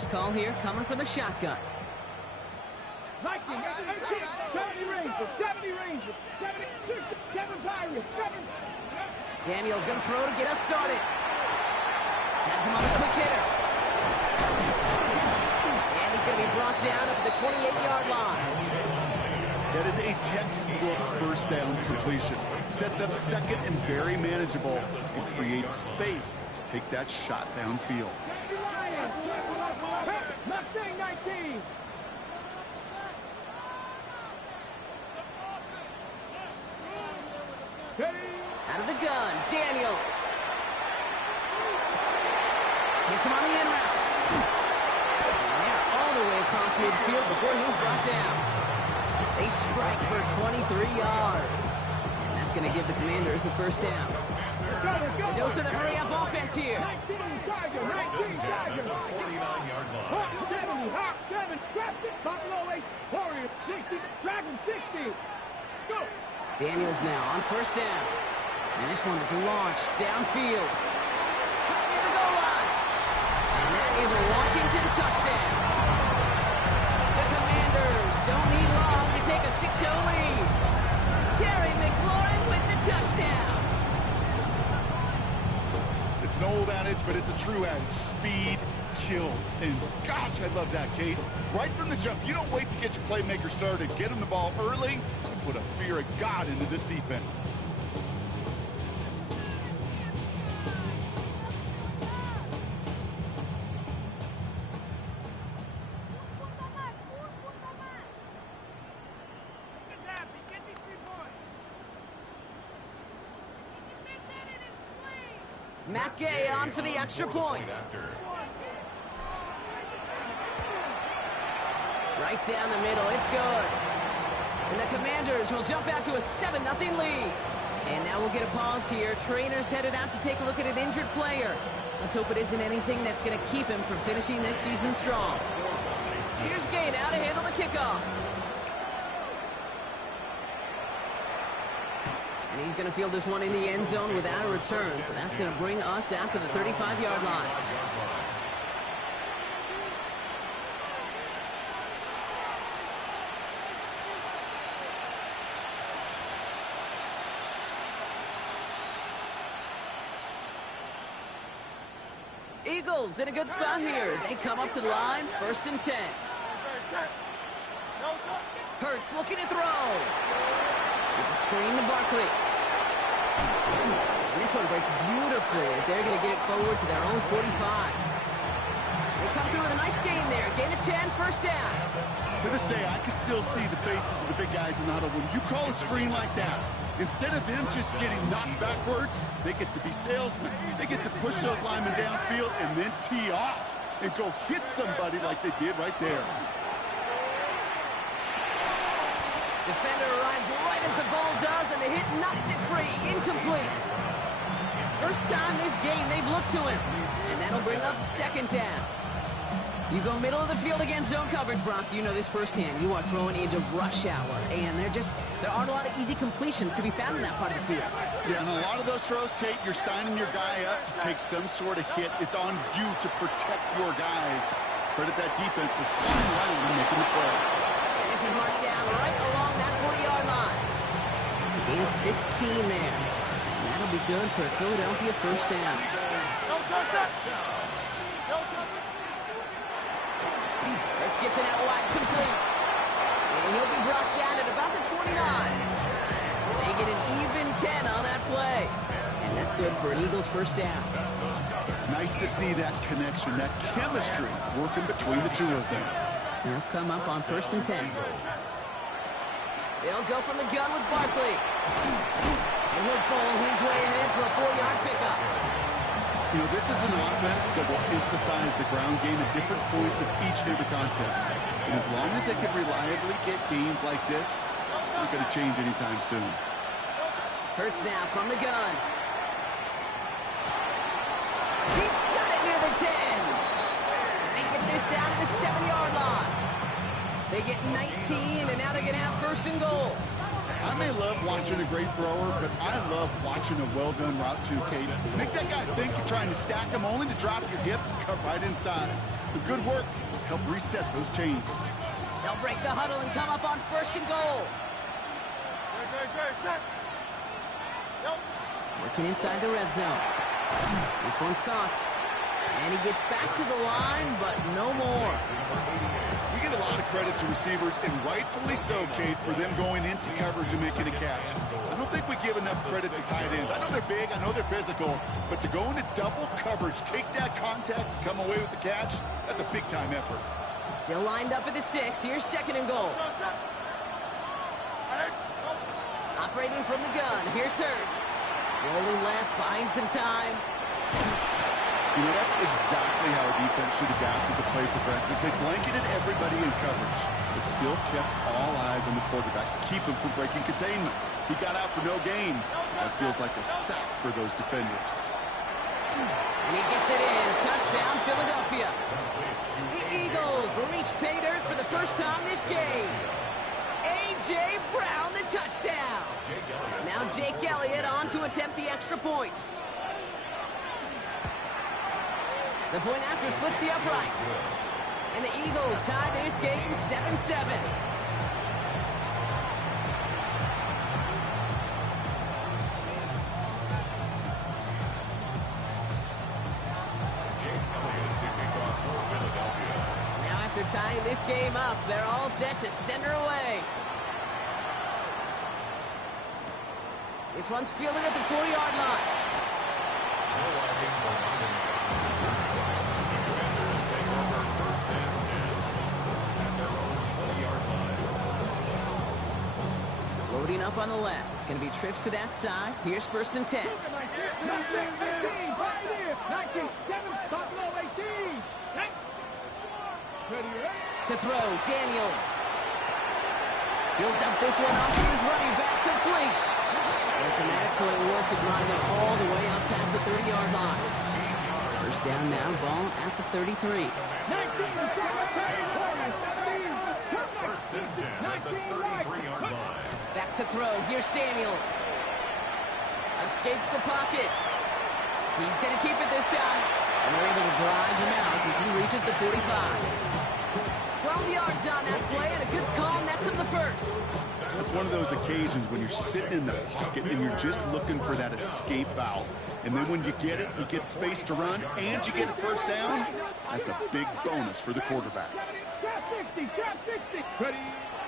First call here coming from the shotgun. 19, 70 Rangers, 70 Rangers, 76, 7 Pirates, 7. Daniels going to throw to get us started. Has him on a quick hitter. And he's going to be brought down up at the 28-yard line. That is a textbook first down completion. Sets up second and very manageable and creates space to take that shot downfield. Mustang 19. Out of the gun, Daniels. Hits him on the in route. And they're all the way across midfield before he was brought down. They strike for 23 yards. And that's going to give the Commanders a first down. A dose of the hurry-up offense here. 19 Tiger, 19 Tiger. 49-yard line. Hawk 70, Hawk 7, Traffic, Buffalo 8, Warriors 60, Dragon 60. Let's go. Daniels now on first down. And this one is launched downfield. Cut near the goal line. And that is a Washington touchdown. The Commanders don't need long to take a 6-0 lead. Terry McLaurin with the touchdown. It's an old adage, but it's a true adage. Speed kills. And gosh, I love that, Kate. Right from the jump, you don't wait to get your playmaker started. Get him the ball early and put a fear of God into this defense. Matt Gay on for the extra point. Right down the middle, it's good. And the Commanders will jump out to a 7-0 lead. And now we'll get a pause here. Trainers headed out to take a look at an injured player. Let's hope it isn't anything that's going to keep him from finishing this season strong. Here's Gay now to handle the kickoff. And he's going to field this one in the end zone without a return. So that's going to bring us out to the 35-yard line. Eagles in a good spot here as they come up to the line, 1st and 10. Hurts looking to throw. It's a screen to Barkley. And this one breaks beautifully as they're going to get it forward to their own 45. They come through with a nice gain there. Gain of 10, 1st down. To this day, I can still see the faces of the big guys in the huddle. When you call a screen like that, instead of them just getting knocked backwards, they get to be salesmen. They get to push those linemen downfield and then tee off and go hit somebody like they did right there. Defender arrives right as the ball does, and the hit knocks it free. Incomplete. First time this game they've looked to him. And that'll bring up 2nd down. You go middle of the field against zone coverage, Brock. You know this firsthand. You are throwing into rush hour, and there aren't a lot of easy completions to be found in that part of the field. Yeah, and a lot of those throws, Kate, you're signing your guy up to take some sort of hit. It's on you to protect your guys. Credit that defense for flying around and making the play. And this is marked down right along that 40-yard line. Gain of 15 there. And that'll be good for a Philadelphia 1st down. Hurts gets it out wide, complete. And he'll be brought down at about the 29. They get an even 10 on that play. And that's good for an Eagles 1st down. Nice to see that connection, that chemistry working between the two of them. They'll come up on 1st and 10. They'll go from the gun with Barkley. And he'll bowl his way ahead for a 4-yard pickup. You know, this is an offense that will emphasize the ground game at different points of each and every contest. And as long as they can reliably get gains like this, it's not going to change anytime soon. Hurts now from the gun. He's got it near the 10. And they get this down to the 7-yard line. They get 19, and now they're going to have 1st and goal. I may love watching a great thrower, but I love watching a well-done route too, Kate. Make that guy think you're trying to stack him only to drop your hips and cut right inside. Some good work to help reset those chains. They'll break the huddle and come up on 1st and goal. Working inside the red zone. This one's caught. And he gets back to the line, but no more. We get a lot of credit to receivers, and rightfully so, Kate, for them going into coverage and making a catch. I don't think we give enough credit to tight ends. I know they're big, I know they're physical, but to go into double coverage, take that contact, and come away with the catch, that's a big-time effort. Still lined up at the 6. Here's 2nd and goal. Operating from the gun. Here's Hurts. Rolling left, buying some time. You know, that's exactly how a defense should adapt as the play progresses. They blanketed everybody in coverage, but still kept all eyes on the quarterback to keep him from breaking containment. He got out for no gain. That feels like a sack for those defenders. And he gets it in. Touchdown, Philadelphia. The Eagles reach pay dirt for the first time this game. A.J. Brown, the touchdown. Now Jake Elliott on to attempt the extra point. The point after splits the uprights. And the Eagles tie this game 7-7. After tying this game up, they're all set to center away. This one's fielded at the 40-yard line. Loading up on the left. It's going to be trips to that side. Here's 1st and 10. 19, 7, Buffalo 18. To throw, Daniels. Builds up this one off to his running back, complete. And some excellent work to drive them all the way up past the 30-yard line. First down now, ball at the 33. 19, 33-yard line. Back to throw, here's Daniels. Escapes the pocket. He's going to keep it this time. And they're able to drive him out as he reaches the 45. 12 yards on that play, and a good call nets him the first. That's one of those occasions when you're sitting in the pocket and you're just looking for that escape valve. And then when you get it, you get space to run, and you get a first down. That's a big bonus for the quarterback. Trap 60, trap 60. Ready.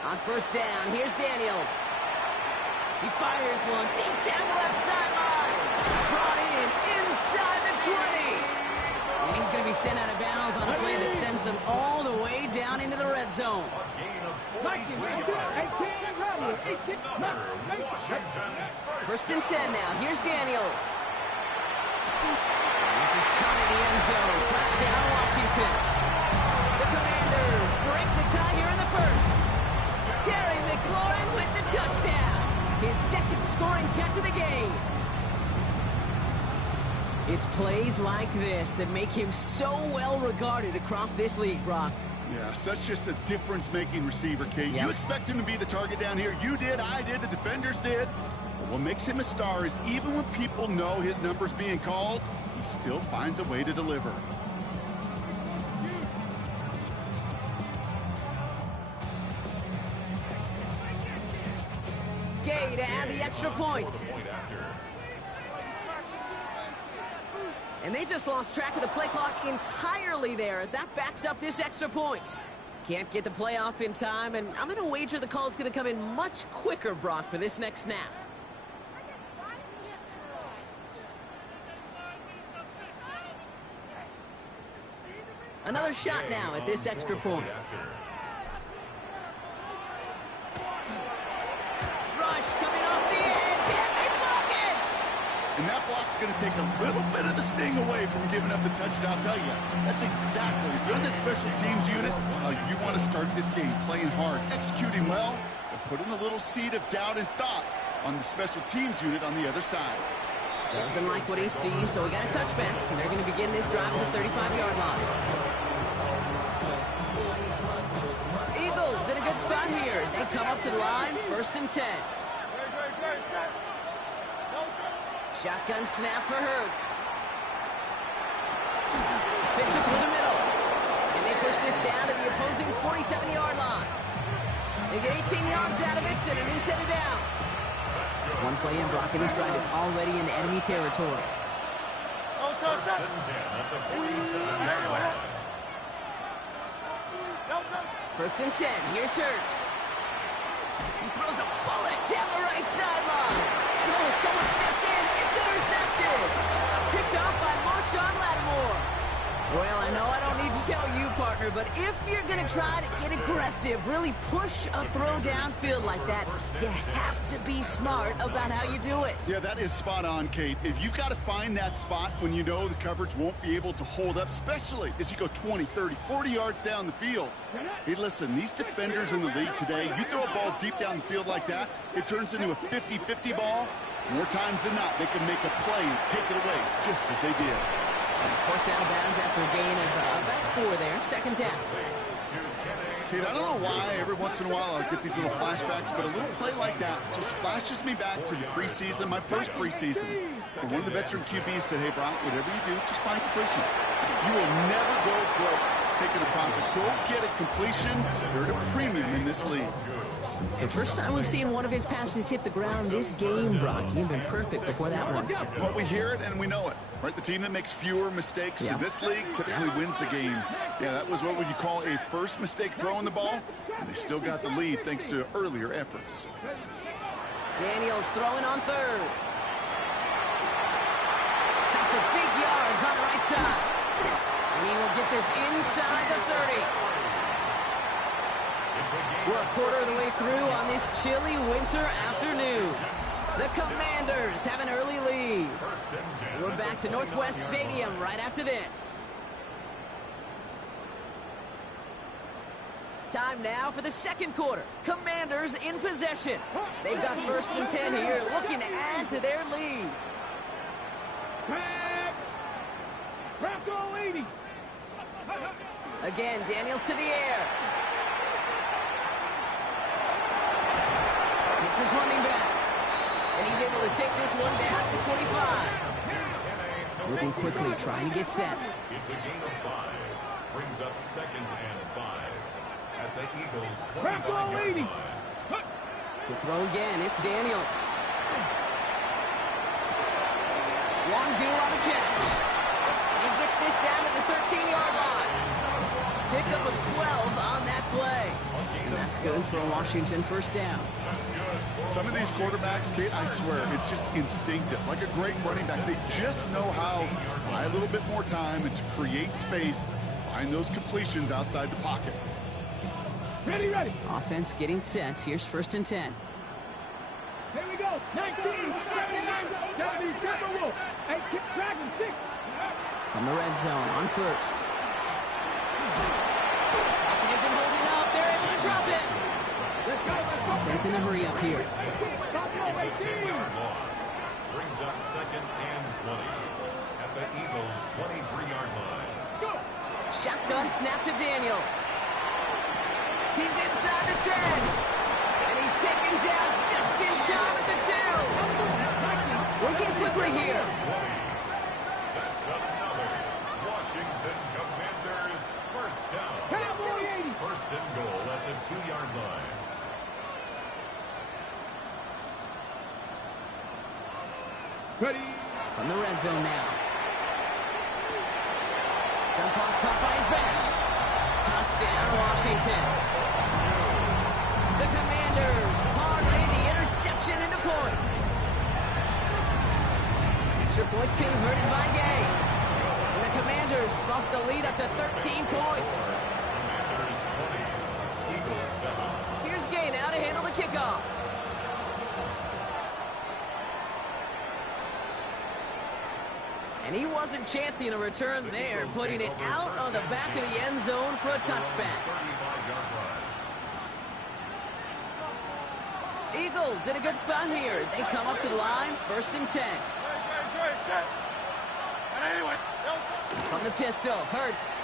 On first down, here's Daniels. He fires one deep down the left sideline. Brought in inside the 20. And he's going to be sent out of bounds on a play that sends them all the way down into the red zone. First and 10 now. Here's Daniels. This is caught in the end zone. Touchdown, Washington. The Commanders break the tie here in the first. Terry McLaurin with the touchdown. His 2nd scoring catch of the game. It's plays like this that make him so well regarded across this league, Brock. Yeah, such just a difference-making receiver, Kate. Yep. You expect him to be the target down here. You did, I did, the defenders did. But what makes him a star is even when people know his number's being called, he still finds a way to deliver. Gay to add the extra point. And they just lost track of the play clock entirely there as that backs up this extra point. Can't get the play off in time, and I'm going to wager the call is going to come in much quicker, Brock, for this next snap. Another shot now at this extra point. Rush coming off the edge, and they block it! And that block's going to take a little bit of the sting away from giving up the touchdown. I'll tell you, that's exactly, if you're in that special teams unit, you want to start this game playing hard, executing well, and putting a little seed of doubt and thought on the special teams unit on the other side. Doesn't like what he sees, so we got a touchback. And they're going to begin this drive at the 35-yard line. Eagles in a good spot here as they come up to the line, 1st and 10. Shotgun snap for Hurts. Fits it through the middle. And they push this down to the opposing 47-yard line. They get 18 yards out of it and a new set of downs. One play in blocking his drive is already in enemy territory. First and 10 at the 47-yard line. First and 10. Here's Hurts. He throws a bullet down the right sideline. And someone stepped in. It's intercepted. Picked off by Marshawn Lattimore. Well, I know I don't need to tell you, partner, but if you're going to try to get aggressive, really push a throw downfield like that, you have to be smart about how you do it. Yeah, that is spot on, Kate. If you've got to find that spot when you know the coverage won't be able to hold up, especially as you go 20, 30, 40 yards down the field. Hey, listen, these defenders in the league today, you throw a ball deep down the field like that, it turns into a 50-50 ball. More times than not, they can make a play and take it away, just as they did. It's forced out of bounds after a gain of about 4 there. Second down. Kate, I don't know why every once in a while I'll get these little flashbacks, but a little play like that just flashes me back to the preseason, my first preseason. And one of the veteran QBs said, hey, Brock, whatever you do, just find completions. You will never go broke taking a profit. Go get a completion. They're at a premium in this league. So first time we've seen one of his passes hit the ground this game, Brock. You've been perfect before that one. Well, we hear it and we know it, right? The team that makes fewer mistakes in this league typically wins the game. Yeah, that was what would you call a first mistake throwing the ball, and they still got the lead thanks to earlier efforts. Daniels throwing on third. Got for big yards on the right side. And he will get this inside the 30. We're a quarter of the way through on this chilly winter afternoon. The Commanders have an early lead. We're back to Northwest Stadium right after this. Time now for the second quarter. Commanders in possession. They've got first and 10 here, looking to add to their lead. Again, Daniels to the air. It's his running back. And he's able to take this one down to the 25. Moving quickly, trying to get set. It's a gain of 5. Brings up second and 5 at the Eagles' 25-yard line. To throw again, it's Daniels. Longu on the catch. He gets this down to the 13-yard line. Pick up of 12 on that play. And that's good for a Washington first down. Some of these quarterbacks, Kate, I swear, it's just instinctive. Like a great running back, they just know how to buy a little bit more time and to create space to find those completions outside the pocket. Ready. Offense getting set. Here's first and 10. Here we go. 19, 79, 70, Timberwolf. Hey, Dragon 6. From the red zone on first. He isn't holding up. They're able to drop it. Offense in a hurry up here. It's a 10-yard loss. Brings up second and 20 at the Eagles' 23-yard line. Shotgun snap to Daniels. He's inside the 10. And he's taken down just in time at the 2. Working quickly here. That's another Washington Commanders first down. First and goal at the 2-yard line. Ready. From the red zone now. Jump off caught by his back. Touchdown, Washington. The Commanders parlay the interception into points. Extra point converted by Gay. And the Commanders bump the lead up to 13 points. Commanders 20, Eagles 7. Here's Gay now to handle the kickoff. And he wasn't chancing a return there, putting it out on the back of the end zone for a touchback. Eagles in a good spot here as they come up to the line, first and 10. From the pistol, Hurts.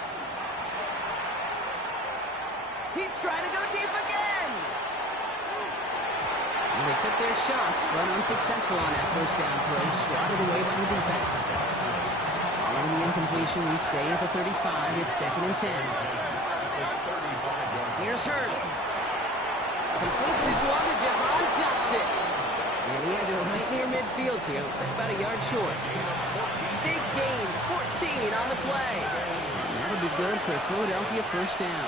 He's trying to go deep again. They took their shots, but unsuccessful on that first down throw, swatted away by the defense. Following the incompletion, we stay at the 35. It's 2nd and 10. Here's Hurts. Completes this one to Javon Johnson. And he has it right near midfield here. Looks like about a yard short. Big gain, 14 on the play. And that'll be good for a Philadelphia first down.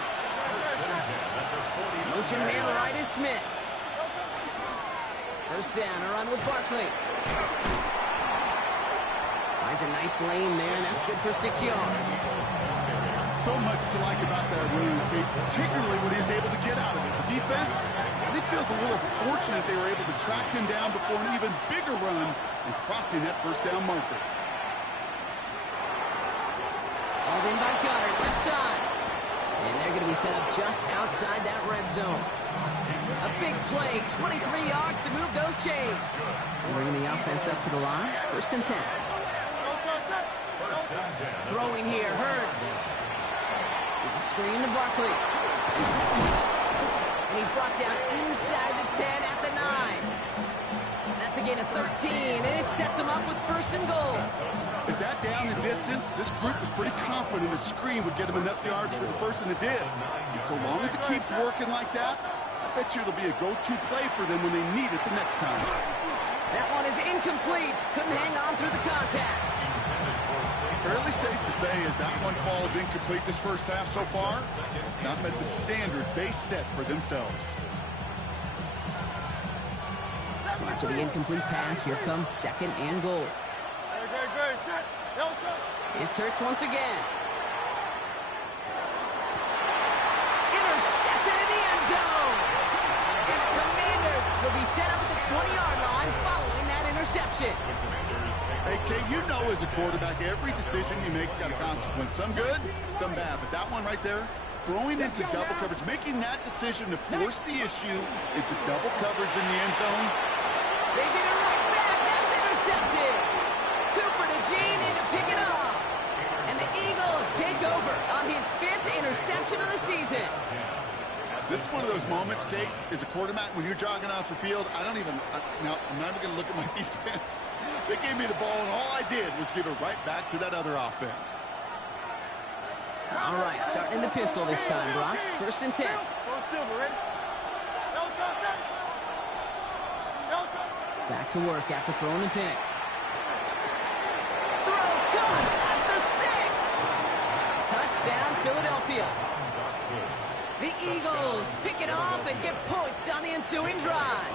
Motion man right is Smith. First down, a run with Barkley. Finds a nice lane there, and that's good for 6 yards. So much to like about that run, Kate, particularly what he was able to get out of it. The defense, I think, feels a little fortunate they were able to track him down before an even bigger run and crossing that first down marker. Hauled in by Goddard, left side. And they're going to be set up just outside that red zone. A big play, 23 yards to move those chains. Bringing the offense up to the line, 1st and 10. Throwing here, Hurts. It's a screen to Barkley. And he's brought down inside the 10 at the 9. That's a gain of 13, and it sets him up with 1st and goal. At that down and distance, this group was pretty confident the screen would get him enough yards for the first, and it did. And so long as it keeps working like that, I bet you it'll be a go-to play for them when they need it the next time. That one is incomplete. Couldn't hang on through the contact. Fairly safe to say as that one falls incomplete this first half so far, it's not met the standard they set for themselves. So after the incomplete pass, here comes 2nd and goal. It's Hurts once again. Intercepted in the end zone. And the Commanders will be set up at the 20-yard line following that interception. Hey, Kate, you know as a quarterback, every decision you make's got a consequence. Some good, some bad. But that one right there, throwing into double coverage, making that decision to force the issue into double coverage in the end zone. They get it right back. That's intercepted. Cooper to Gene in to pick it up. And the Eagles take over on his 5th interception of the season. This is one of those moments, Kate, as a quarterback, when you're jogging off the field, now, I'm not even going to look at my defense. They gave me the ball, and all I did was give it right back to that other offense. All right, starting in the pistol this time, Brock. 1st and 10. Back to work after throwing the pick. Throw caught at the 6. Touchdown, Philadelphia. The Eagles pick it off and get points on the ensuing drive.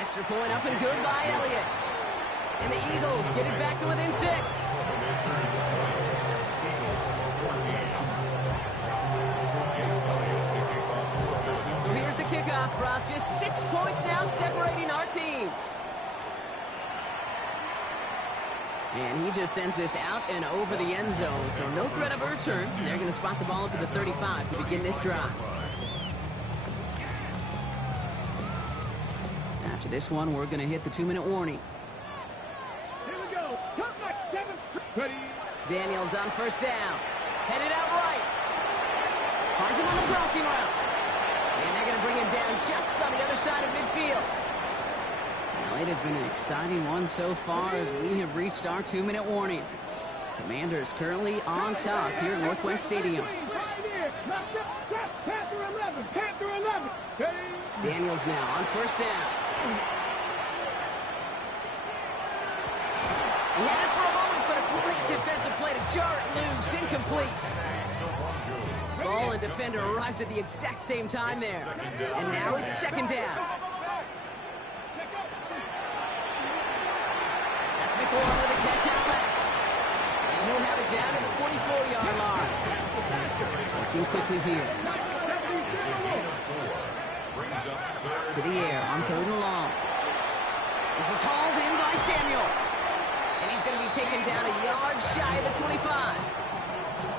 Extra point up and good by Elliott. And the Eagles get it back to within 6. So here's the kickoff, Brock. Just 6 points now separating our teams. And he just sends this out and over the end zone. So no threat of a return. They're going to spot the ball up to the 35 to begin this drive. After this one, we're going to hit the 2-minute warning. Here we go. Come back, 7. Ready. Daniels on first down. Headed out right. Finds him on the crossing route. And they're going to bring him down just on the other side of midfield. Well, it has been an exciting one so far as we have reached our 2-minute warning. Commanders currently on top here at Northwest Stadium. Panther 11. Panther 11. Daniels now on first down. He had it for a moment, but a great defensive play to jar it loose. Incomplete. Ball and defender arrived at the exact same time there. And now it's 2nd down. That's McLaurin with a catch out left. And he'll have it down to the 44-yard line. Working quickly here. To the air on 3rd and long. This is hauled in by Samuel. And he's going to be taken down a yard shy of the 25.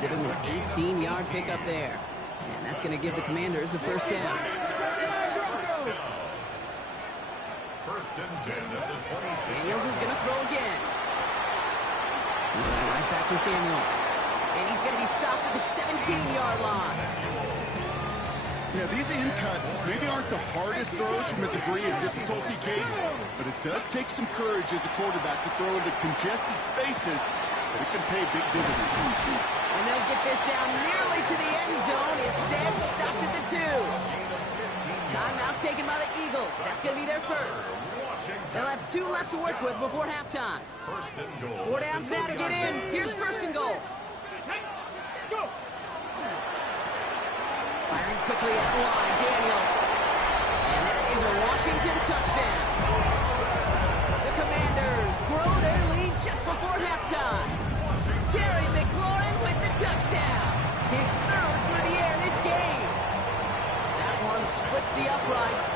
Give him an 18-yard pickup there. And that's going to give the Commanders a first down. 1st and 10 at the 26. Daniels is going to throw again. He goes right back to Samuel. And he's going to be stopped at the 17-yard line. Yeah, these in cuts maybe aren't the hardest throws from a degree of difficulty, Kate, but it does take some courage as a quarterback to throw into congested spaces, but it can pay big dividends. And they'll get this down nearly to the end zone. Instead, stopped at the 2. Timeout taken by the Eagles. That's going to be their first. They'll have 2 left to work with before halftime. 4 downs now to get in. Here's first and goal. Firing quickly out of line, Daniels. And that is a Washington touchdown. The Commanders grow their lead just before halftime. Terry McLaurin with the touchdown. His 3rd through the air this game. That one splits the uprights.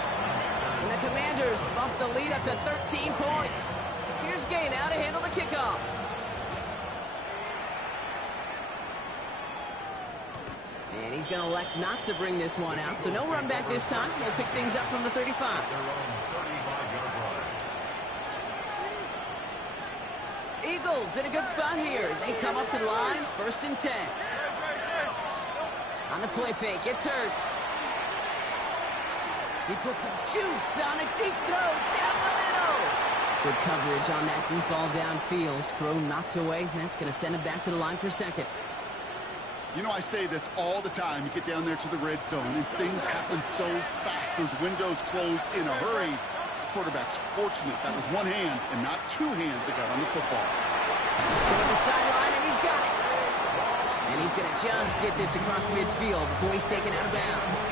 And the Commanders bump the lead up to 13 points. Here's Gay now to handle the kickoff. And he's going to elect not to bring this one out, so no run back this time. We'll pick things up from the 35. Eagles in a good spot here as they come up to the line. 1st and 10. On the play fake, it's Hurts. He puts some juice on a deep throw down the middle. Good coverage on that deep ball downfield. Throw knocked away. That's going to send him back to the line for 2nd. You know, I say this all the time. You get down there to the red zone, and things happen so fast. Those windows close in a hurry. The quarterback's fortunate that was one hand and not 2 hands that got on the football. Going to the sideline, and he's got it. And he's going to just get this across midfield before he's taken out of bounds.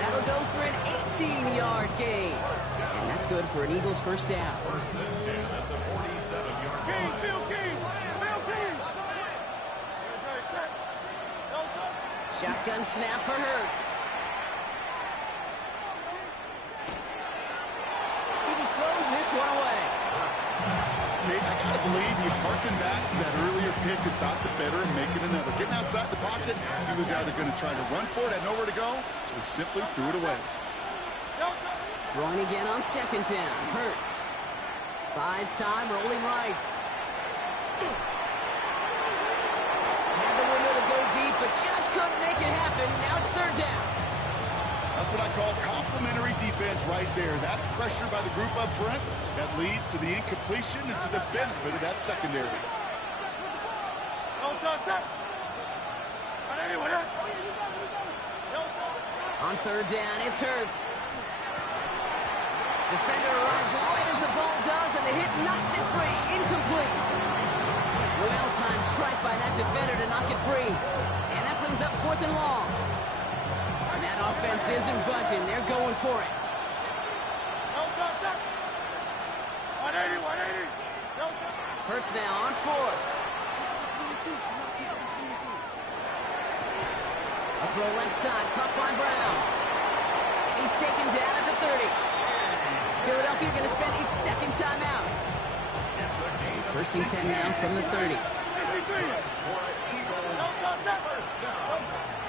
That'll go for an 18-yard gain. And that's good for an Eagles first down. 1st and 10 at the 47-yard line. Shotgun snap for Hurts. He just throws this one away. Nate, I gotta believe he harkened back to that earlier pick and thought the better of making another. Getting outside the pocket, he was either going to try to run for it, had nowhere to go, so he simply threw it away. Throwing again on 2nd down. Hurts. Buys time, rolling right. Had the window to go deep, but just couldn't make it happen. Now it's 3rd down. That's what I call complimentary defense right there. That pressure by the group up front, that leads to the incompletion and to the benefit of that secondary. On 3rd down, it's Hurts. Defender arrives right as the ball does, and the hit knocks it free. Incomplete. Well-timed strike by that defender to knock it free. And that brings up 4th and long. And that offense isn't budging. They're going for it. Hurts now on 4th. A throw left side, caught by Brown. And he's taken down at the 30. Philadelphia going to spend its 2nd timeout. 1st and 10 now from the 30.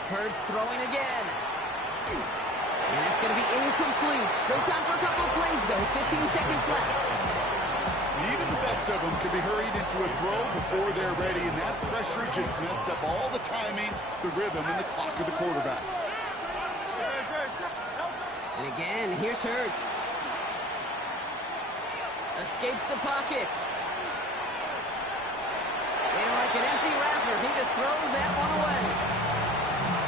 Hurts throwing again. And that's going to be incomplete. Still time for a couple of plays, though. 15 seconds left. Even the best of them can be hurried into a throw before they're ready, and that pressure just messed up all the timing, the rhythm, and the clock of the quarterback. And again, here's Hurts. Escapes the pocket. And like an empty wrapper, he just throws that one away.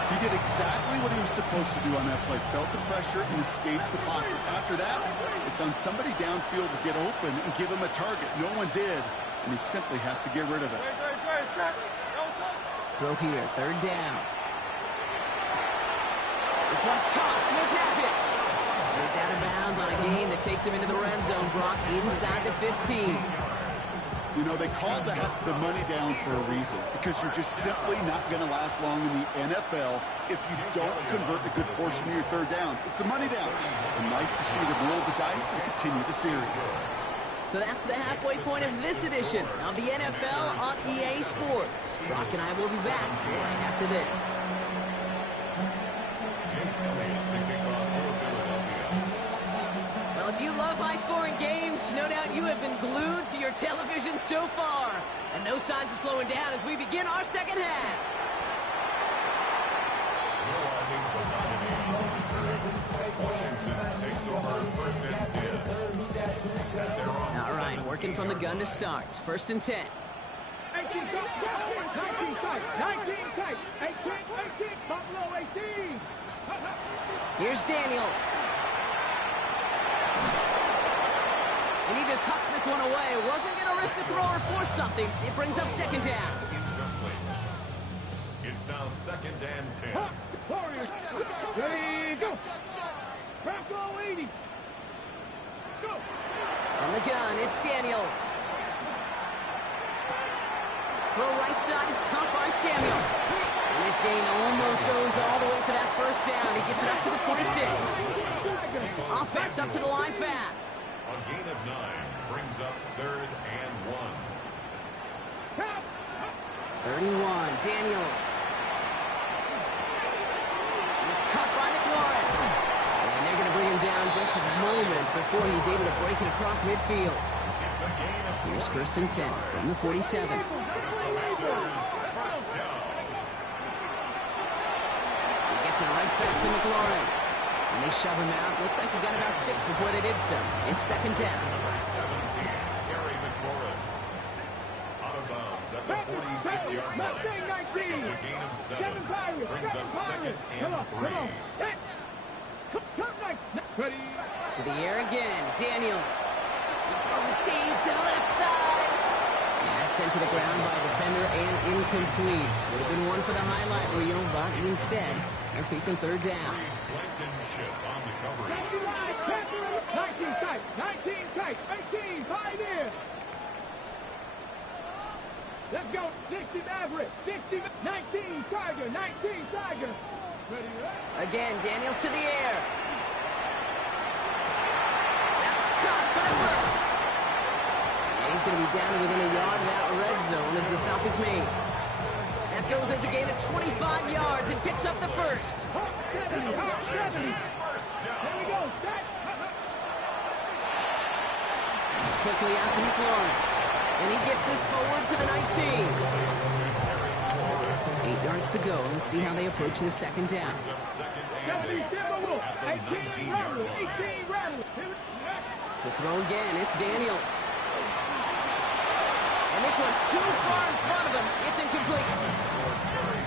He did exactly what he was supposed to do on that play. Felt the pressure and escapes the pocket. After that, it's on somebody downfield to get open and give him a target. No one did, and he simply has to get rid of it. Throw here, 3rd down. This one's caught. Smith has it. He's out of bounds on a gain that takes him into the red zone. Brock inside the 15. You know, they call that the money down for a reason, because you're just simply not going to last long in the NFL if you don't convert a good portion of your 3rd downs. It's the money down. And nice to see them roll the dice and continue the series. So that's the halfway point of this edition of the NFL on EA Sports. Brock and I will be back right after this. Well, if you love high-scoring games, no doubt you have been glued to your television so far. And no signs of slowing down as we begin our 2nd half. from the gun to start. First and 10. 18 tight, 19 tight, 19 tight, 18, Buffalo 18. Here's Daniels. And he just hucks this one away. Wasn't going to risk a throw or force something. It brings up second down. It's now second and 10. Warriors, ready, go. Buffalo 80. Go. On the gun, it's Daniels. Throw right side is caught by Samuel. And this gain almost goes all the way for that first down. He gets it up to the 26. Offense up to the line fast. A gain of 9 brings up third and 1. 31, Daniels. It's caught by McLaurin. And they're going to bring him down just a moment before he's able to break it across midfield. It's a gain of Here's first and 10 from the 47. first down. He gets it right back to McLaurin. And they shove him out. Looks like he got about 6 before they did so. It's second down. Number 17, Terry McLaurin. Out of bounds at the 46-yard line. It's a gain of 7. Brings up second and 3. To the air again. Daniels. He's throwing deep to the left side. And that's sent to the ground by a defender and incomplete. Would have been one for the highlight reel, but instead, they're facing third down. Blankenship on the coverage. 19 tight, 18, 5 in. Let's go, 60 Maverick, 60, 19 Tiger, 19 Tiger. Ready, Again, Daniels to the air. That's caught for the first. And he's going to be down to within a yard of that red zone as the stop is made. That goes as a gain of 25 yards and picks up the first. 70, 70. First down. There we go, set. It's quickly out to McLaurin. And he gets this forward to the 19. 8 yards to go. Let's see how they approach the second down. Brings up second 70, and 8 Timberwolf, at the 18 19-yard Rattle, line. 18 Rattle. To throw again, it's Daniels. And this one too far in front of him. It's incomplete.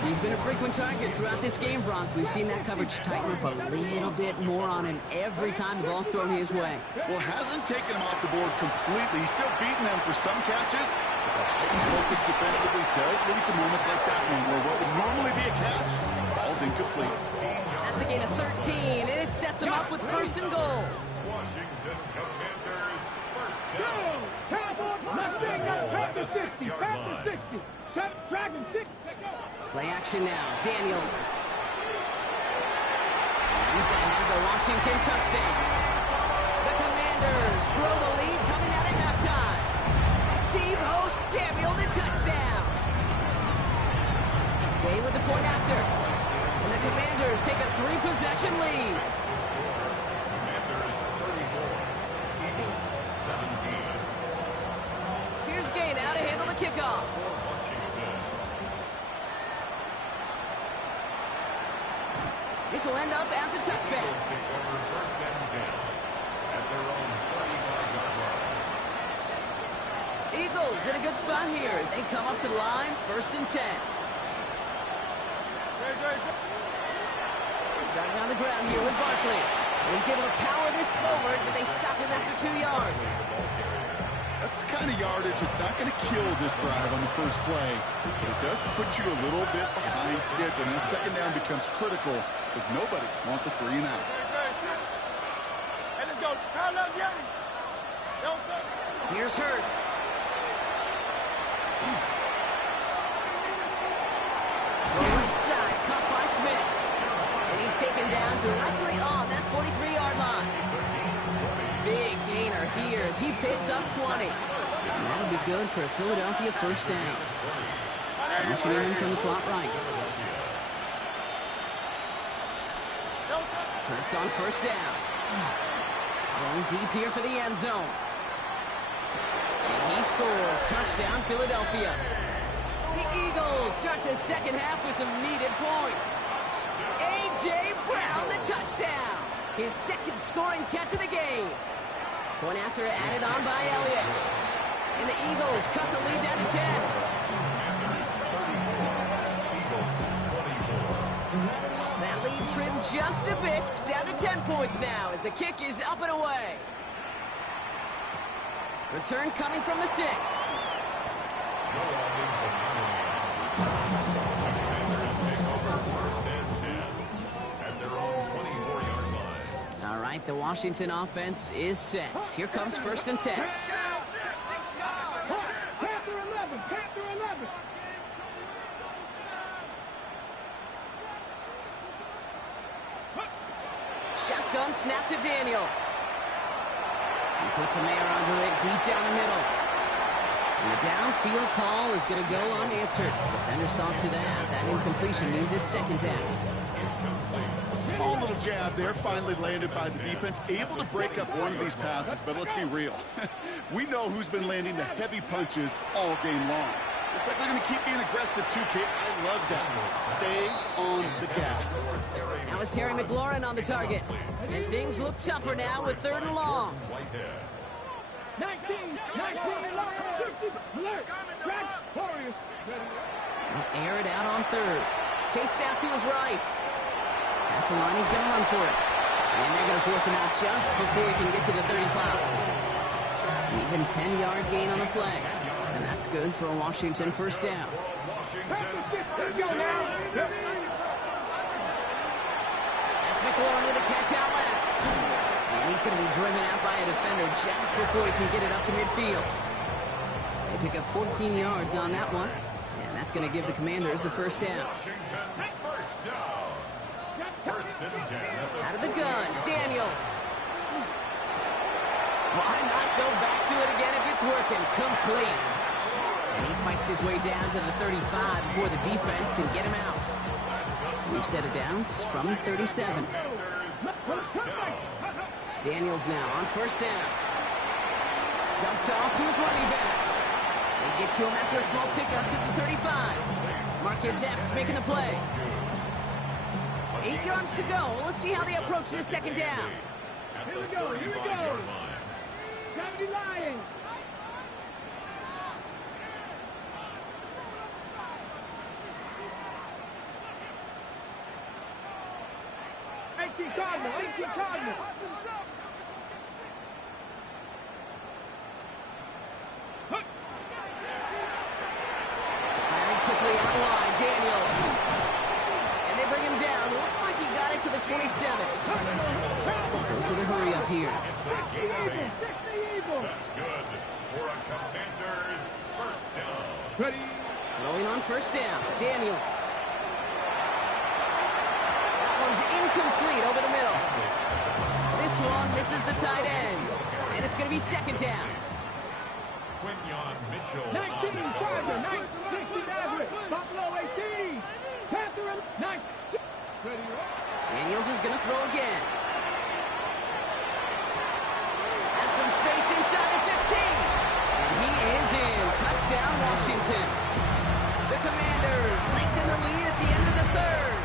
He's been a frequent target throughout this game, Bronk. We've seen that coverage tighten up a little bit more on him every time the ball's thrown his way. Well, hasn't taken him off the board completely. He's still beating them for some catches. But the heightened focus defensively does lead to moments like that one where what would normally be a catch falls incomplete. That's a gain of 13, and it sets him up with first and goal. Washington Commanders first Go! down. Cowboys, Mustang, back to 60, back to 60. Dragon 6, let's go. Play action now, Daniels. He's going to have the Washington touchdown. The Commanders grow the lead coming out at halftime. Deebo Samuel, the touchdown. They with the point after. And the Commanders take a 3-possession lead. Commanders 34, Eagles 17. Here's Gay now to handle the kickoff. For Washington. This will end up as a touchback. Eagles take over first and 10 at their own 35-yard line. Eagles in a good spot here as they come up to the line, first and 10. Starting on the ground here with Barkley. And he's able to power this forward, but they stop him after 2 yards. That's the kind of yardage that's not going to kill this drive on the first play, but it does put you a little bit behind schedule. And the second down becomes critical because nobody wants a 3 and out. Let's go. Here's Hurts. The right side, caught by Smith. And he's taken down directly on that 43-yard line. Big gainer here as he picks up 20. And that'll be good for a Philadelphia first down. Rushing in from the slot right. Hurts on first down. Going deep here for the end zone. And he scores. Touchdown, Philadelphia. The Eagles start the second half with some needed points. A.J. Brown, the touchdown. His second scoring catch of the game. Point after added on by Elliott. And the Eagles cut the lead down to 10. That lead trimmed just a bit, down to 10 points now as the kick is up and away. Return coming from the 6. All right, the Washington offense is set. Here comes 1st and 10. Shotgun snap to Daniels. He puts a man under it deep down the middle. And the downfield call is going to go unanswered. Defender saw to that. That incompletion means it's 2nd down. Small little jab there, finally landed by the defense. Able to break up one of these passes, but let's be real. We know who's been landing the heavy punches all game long. Looks like they're going to keep being aggressive too, Kate. I love that. Stay on the gas. Now it's Terry McLaurin on the target. And things look tougher now with 3rd and long. 19, alert, track, Warriors. Air it out on 3rd. Chased out to his right. Past the line, he's going to run for it. And they're going to force him out just before he can get to the 35. Even 10-yard gain on the play. And that's good for a Washington 1st down. That's McLaurin with a catch out left. And he's going to be driven out by a defender just before he can get it up to midfield. They pick up 14 yards on that one. And that's going to give the Commanders a 1st down. Out of the gun, Daniels. Why not go back to it again if it's working? Complete. And he fights his way down to the 35 before the defense can get him out. We've set it down from the 37. Daniels now on 1st down. Dumped off to his running back. They get to him after a small pickup to the 35. Marcus Epps making the play. 8 yards to go. Let's see how they approach this 2nd down. Here we go. Gravity Lions. Cardinal. Firing quickly out line, Daniels. And they bring him down. Looks like he got it to the 27. Goes to the hurry up here. That's good for a Commanders 1st down. Ready. Rolling on 1st down, Daniels. That one's incomplete over the middle. This one misses the tight end. And it's going to be 2nd down. Quinyon Mitchell. 19, Charger, 16, Everett, Buffalo 18. Panther, 9. Ready. Daniels is going to throw again. Has some space inside the 15. And he is in. Touchdown, Washington. The Commanders lengthen the lead at the end of the 3rd.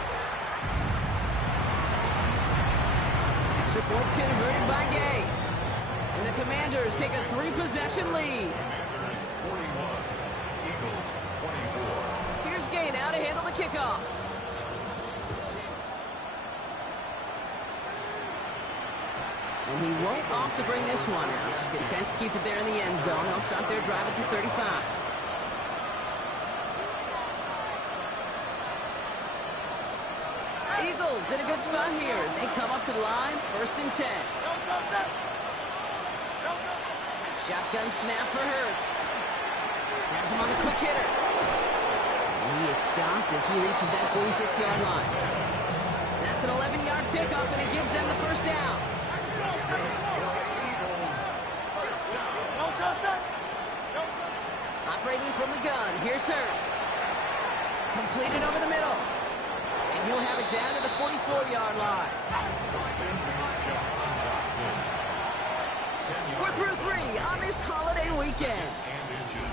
Extra point converted by Gay. And the Commanders take a 3-possession lead. Commanders 41, Eagles 24. Here's Gay now to handle the kickoff. And he won't off to bring this one out. He's content to keep it there in the end zone. They'll start their drive at the 35. Eagles in a good spot here as they come up to the line. 1st and 10. Shotgun snap for Hurts. Has him on the quick hitter. And he is stopped as he reaches that 46-yard line. That's an 11-yard pickup, and it gives them the 1st down. Operating from the gun, here's Hurts. Completed over the middle. And he'll have it down to the 44-yard line. We're through 3 on this holiday weekend.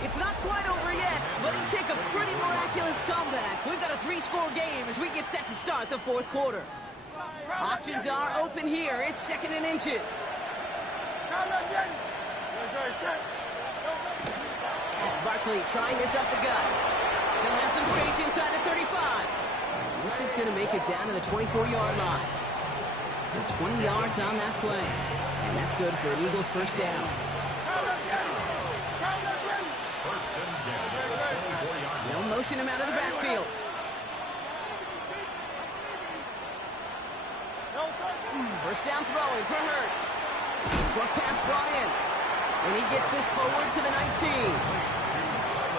It's not quite over yet, but it'll take a pretty miraculous comeback. We've got a 3-score game as we get set to start the 4th quarter. Options are open here. It's 2nd and inches. Barkley trying this up the gut. Still has some space inside the 35. This is going to make it down to the 24-yard line. So 20 yards on that play. And that's good for an Eagles first down. First and 10. 24-yard line. They'll motion him out of the backfield. First down throwing for Hurts. Short pass brought in. And he gets this forward to the 19.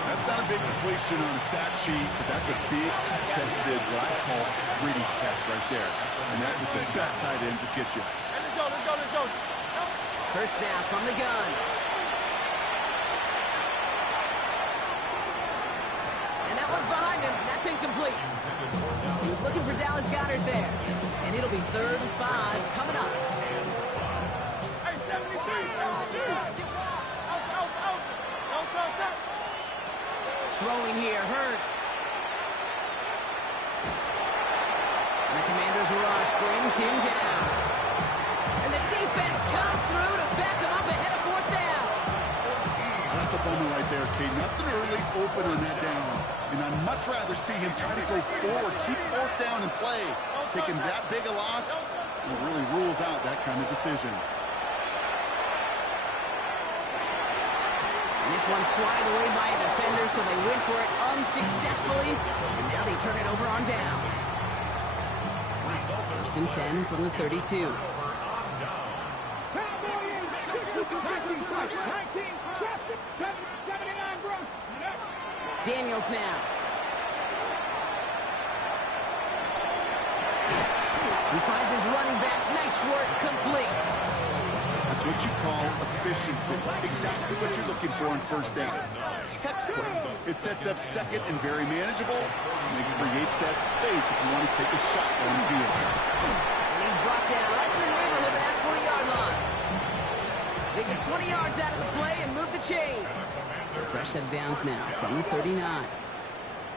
That's not a big completion on the stat sheet, but that's a big contested, what I call gritty catch right there. And that's what the best tight ends will get you. Let's go. Hurts now from the gun. And that one's behind him. That's incomplete. He was looking for Dallas Goedert there. And it'll be 3rd and 5 coming up. Hey, 73. Out. Throwing here, Hurts. And the Commanders' rush brings him down. And the defense comes through to back him up ahead of 4th down. Well, that's a bummer right there, Kate. Nothing early open on that down. And I'd much rather see him try to go forward, keep 4th down and play. Taking that big a loss, it really rules out that kind of decision. And this one's swatted away by a defender, so they went for it unsuccessfully. And now they turn it over on downs. First and 10 from the 32. Daniels now. He finds his running back. Nice work, complete. That's what you call efficiency. Exactly what you're looking for in first down. Textbook. It sets up second and very manageable, and it creates that space if you want to take a shot downfield. And he's brought down right in the neighborhood of that 40-yard line. They get 20 yards out of the play and move the chains. So fresh set of downs now from the 39.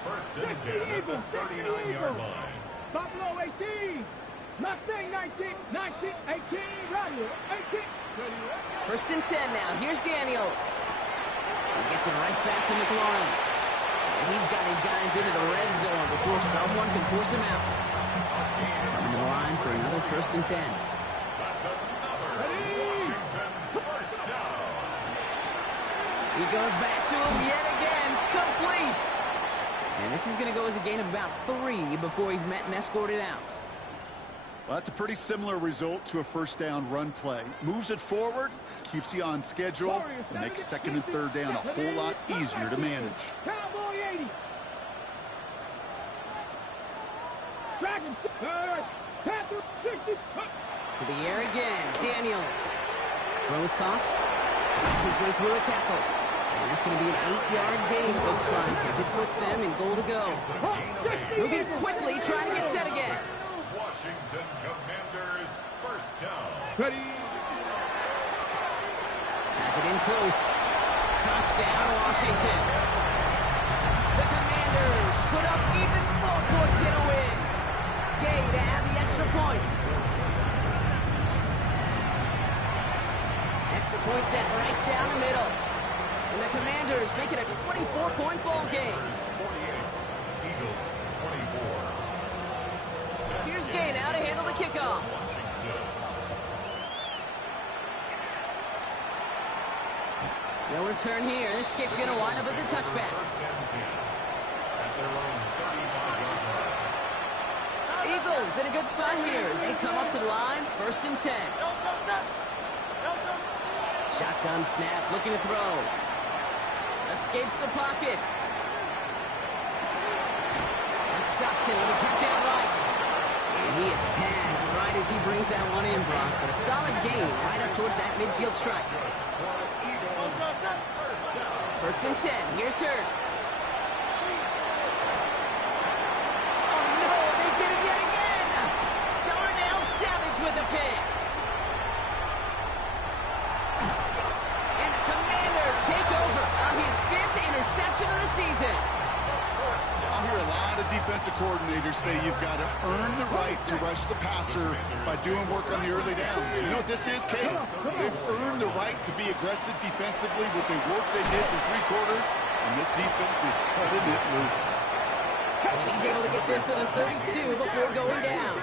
First and 10 at the 39-yard line. Buffalo 18. Mustang 19, 18, Radio 18. First and 10 now. Here's Daniels. He gets it right back to McLaurin. And he's got his guys into the red zone before someone can force him out. Coming to the line for another first and 10. That's another Washington first down. He goes back to him yet again. Complete. And this is going to go as a gain of about 3 before he's met and escorted out. Well, that's a pretty similar result to a first down run play. Moves it forward, keeps you on schedule, and makes second and third down a whole lot easier to manage. Cowboy 80. Dragon. Panther 60. To the air again. Daniels. Throws caught. Gets his way through a tackle. And that's going to be an 8-yard gain, it looks like, as it puts them in goal to go. Moving quickly, trying to get set again. Washington Commanders first down. Ready. Has it in close. Touchdown, Washington. The Commanders put up even more points in a win. Gay to add the extra point. Extra point set right down the middle. And the Commanders make it a 24-point ball game. 48. Eagles 24. Here's Gay now to handle the kickoff. Washington. No return here. This kick's going to wind up as a touchback. First and 10 at their own 35-yard line. Eagles in a good spot here as they come up to the line. First and 10. Shotgun snap, looking to throw. Escapes the pocket. That's Dotson with a catch out right. And he is tagged right as he brings that one in, Brock. But a solid gain right up towards that midfield stripe. First and 10. Here's Hurts. Oh, no. They get him yet again. Darnell Savage with the pick. And the Commanders take over on his 5th interception of the season. I'll hear a lot of defensive coordinators say you've got to earn the right to rush the passer by doing work on the early downs. You know what this is, Kate? They've earned the right to be aggressive defensively with the work they did through 3 quarters, and this defense is cutting it loose. And he's able to get this to the 32 before going down.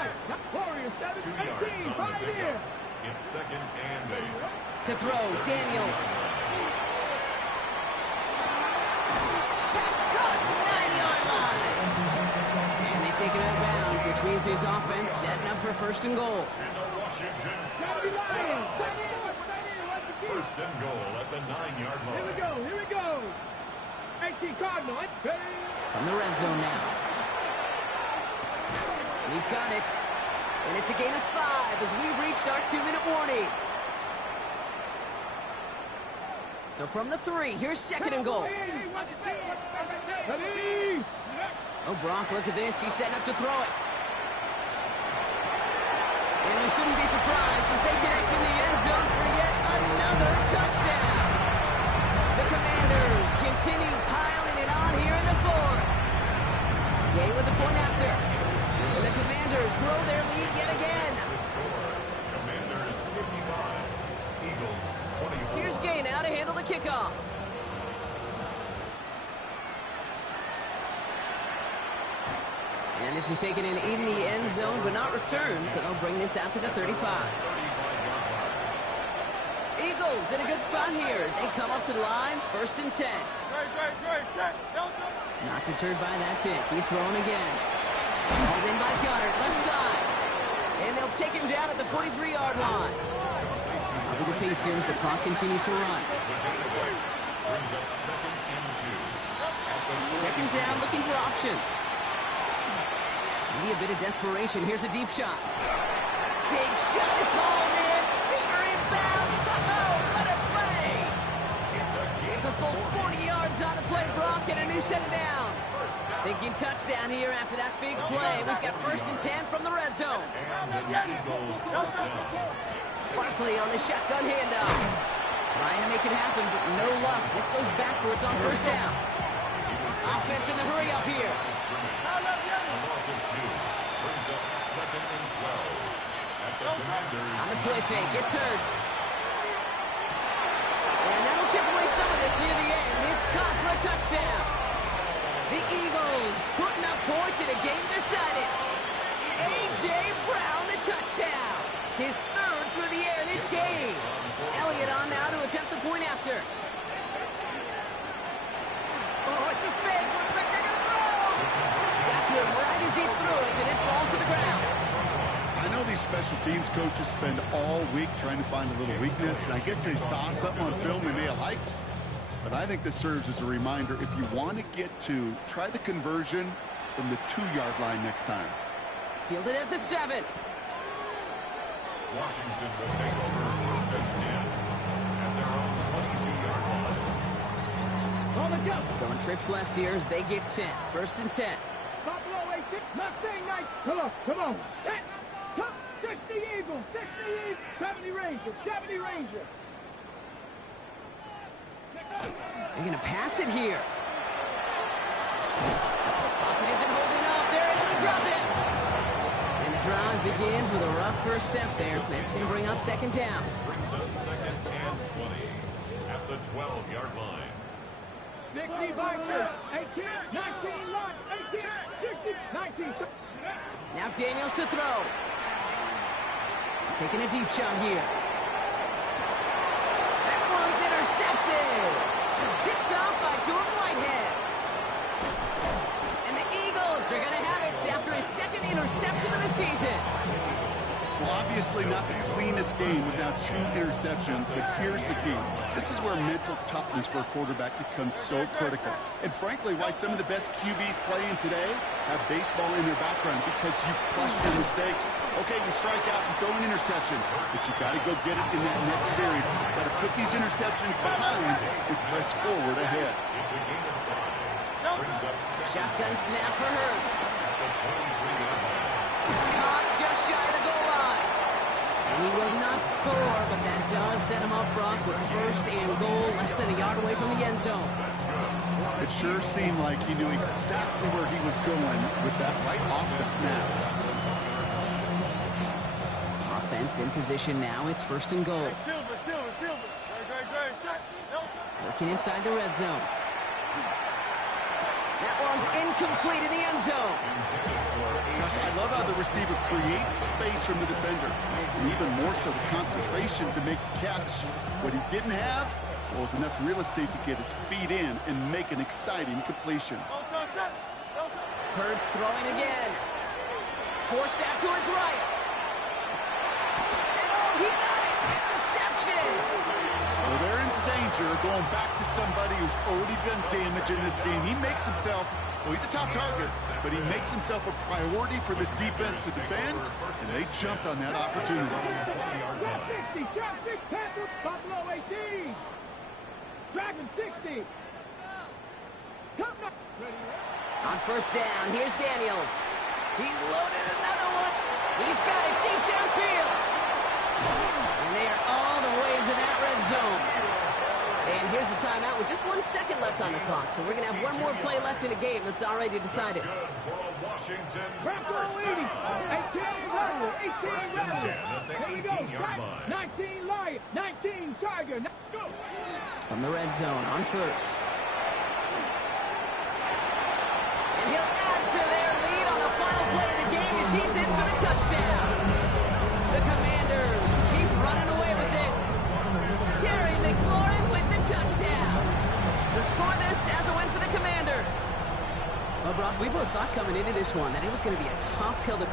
2 yards on the pickup. It's 2nd and 8. To throw, Daniels. Pass caught, 9-yard line. And they take it out of bounds, which means his offense setting up for 1st and goal. Into Washington. 1st and goal at the 9-yard line. Here we go. 18 Cardinal. From the red zone now. He's got it. And it's a gain of 5 as we reached our 2-minute warning. So from the 3, here's 2nd and goal. Oh, Brock, look at this. He's setting up to throw it. And we shouldn't be surprised as they connect in the end zone for yet another touchdown. The Commanders continue piling it on here in the 4th. Gay with the point after. And the Commanders grow their lead yet again. The score, Commanders 55, Eagles 24. Here's Gay now to handle the kickoff. And this is taken in the end zone, but not returned, so they'll bring this out to the 35. Eagles in a good spot here as they come up to the line, 1st and 10. Not deterred by that kick. He's throwing again. Hauled in by Goddard, left side. And they'll take him down at the 43-yard line. I'll be the pace here as the clock continues to run. Brings up 2nd and 2. 2nd down, looking for options. Maybe a bit of desperation. Here's a deep shot. Big shot is hauled in. Peter inbounds. Oh, what a play! It's a full 40 yards on the play, Brock, and a new set of downs. Thinking touchdown here after that big play. We've got 1st and 10 from the red zone. And the Eagles first down. Barkley on the shotgun handoff. Trying to make it happen, but no luck. This goes backwards on 1st down. Offense in the hurry up here. A loss of 2 brings up 2nd and 12. At the Commanders. On the play fake, it's Hurts. And that'll chip away some of this near the end. It's caught for a touchdown. The Eagles putting up points in a game decided. A.J. Brown, the touchdown. His 3rd through the air this game. Elliott on now to attempt the point after. Oh, it's a fake. Looks like they're going to throw. Got to him right as he threw it, and it falls to the ground. I know these special teams coaches spend all week trying to find a little weakness, and I guess they saw something on film they may have liked. But I think this serves as a reminder, if you want to get 2, try the conversion from the 2-yard line next time. Fielded at the 7. Washington will take over 1st and 10 at their own 22-yard line. Going trips left here as they get set. 1st and 10. Buffalo 18, Mustang 9. Come on. Set. Come. 60 Eagles, 60 Eagles, 70 Rangers, 70 Rangers. They're going to pass it here. Pocket isn't holding up. They're able to drop it. And the drive begins with a rough 1st step there. That's going to bring up 2nd down. Brings up 2nd and 20 at the 12-yard line. 60 Vikings, 18, 19, 18, 60, 19. Now Daniels to throw. Taking a deep shot here. That one's intercepted. Picked off by Jordan Whitehead. And the Eagles are going to have it after his 2nd interception of the season. Well, obviously not the cleanest game without 2 interceptions, but here's the key. This is where mental toughness for a quarterback becomes so critical. And frankly, why some of the best QBs playing today have baseball in their background, because you flush your mistakes. Okay, you strike out and throw an interception, but you got to go get it in that next series. Got to put these interceptions behind and press forward ahead. It's a gain of 5. Brings up 2nd. Shotgun snap for Hurts. At the 23-yard line. Caught just shy of the goal line. And he will not score, but that does set him up, Brock, with 1st and goal, less than a yard away from the end zone. Let's go It sure seemed like he knew exactly where he was going with that right off the snap. Offense in position now. It's 1st and goal. Working inside the red zone. That one's incomplete in the end zone. Gosh, I love how the receiver creates space from the defender, and even more so the concentration to make the catch. What he didn't have was enough real estate to get his feet in and make an exciting completion. Hurts throwing again. Forced out to his right. And oh, he got it! Interception! Well, they're in danger going back to somebody who's already done damage in this game. He makes himself, well, he's a top target, but he makes himself a priority for this defense to defend, and they jumped on that opportunity. Drop 60, Panthers, Buffalo 18. Dragon 60. On 1st down, here's Daniels. He's loaded another one. He's got it deep downfield. And they are all the way into that red zone. And here's the timeout with just 1 second left on the clock. So we're going to have one more play left in a game that's already decided. Washington. 19 Lion, 19 Tiger. Go. From the red zone on 1st. And he'll add to their lead on the final play of the game as he's in for the touchdown. The Commanders keep running away with this. Terry McLaurin with the touchdown. To score this as a win for the Commanders. Well, Brock, we both thought coming into this one that it was going to be a tough hill to